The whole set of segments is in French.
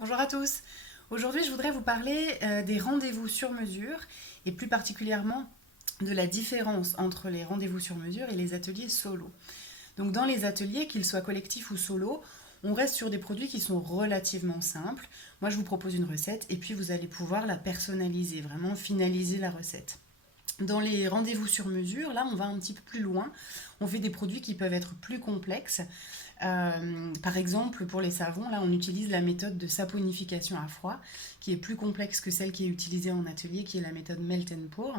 Bonjour à tous. Aujourd'hui, je voudrais vous parler des rendez-vous sur mesure et plus particulièrement de la différence entre les rendez-vous sur mesure et les ateliers solo. Donc dans les ateliers, qu'ils soient collectifs ou solo, on reste sur des produits qui sont relativement simples. Moi, je vous propose une recette et puis vous allez pouvoir la personnaliser, vraiment finaliser la recette. Dans les rendez-vous sur mesure, là, on va un petit peu plus loin. On fait des produits qui peuvent être plus complexes. Par exemple, pour les savons, là, on utilise la méthode de saponification à froid, qui est plus complexe que celle qui est utilisée en atelier, qui est la méthode melt and pour.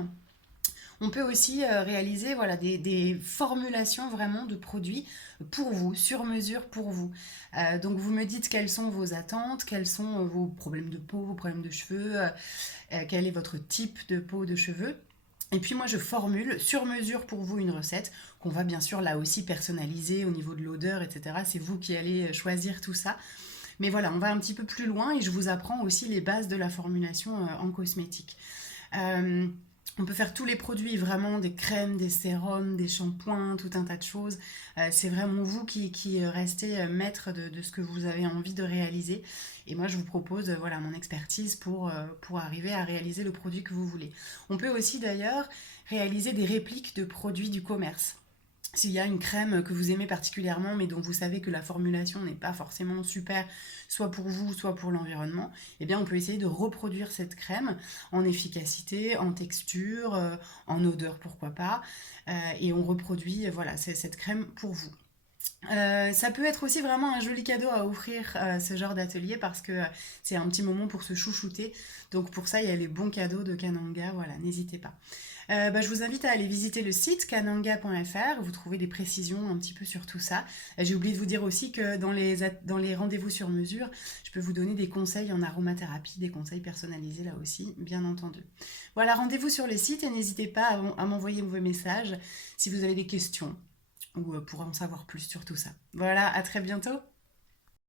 On peut aussi réaliser voilà, des formulations vraiment de produits pour vous, sur mesure pour vous. Donc vous me dites quelles sont vos attentes, quels sont vos problèmes de peau, vos problèmes de cheveux, quel est votre type de peau, de cheveux. Et puis moi je formule sur mesure pour vous une recette qu'on va bien sûr là aussi personnaliser au niveau de l'odeur, etc. C'est vous qui allez choisir tout ça. Mais voilà, on va un petit peu plus loin et je vous apprends aussi les bases de la formulation en cosmétique. Euh, on peut faire tous les produits, vraiment des crèmes, des sérums, des shampoings, tout un tas de choses. C'est vraiment vous qui restez maître de ce que vous avez envie de réaliser. Et moi, je vous propose voilà, mon expertise pour arriver à réaliser le produit que vous voulez. On peut aussi d'ailleurs réaliser des répliques de produits du commerce. S'il y a une crème que vous aimez particulièrement, mais dont vous savez que la formulation n'est pas forcément super, soit pour vous, soit pour l'environnement, eh bien on peut essayer de reproduire cette crème en efficacité, en texture, en odeur, pourquoi pas, et on reproduit voilà, cette crème pour vous. Ça peut être aussi vraiment un joli cadeau à offrir ce genre d'atelier parce que c'est un petit moment pour se chouchouter. Donc pour ça, il y a les bons cadeaux de Kananga, voilà, n'hésitez pas. Je vous invite à aller visiter le site kananga.fr, vous trouvez des précisions un petit peu sur tout ça. J'ai oublié de vous dire aussi que dans les rendez-vous sur mesure, je peux vous donner des conseils en aromathérapie, des conseils personnalisés là aussi, bien entendu. Voilà, rendez-vous sur le site et n'hésitez pas à m'envoyer vos messages si vous avez des questions ou pour en savoir plus sur tout ça. Voilà, à très bientôt.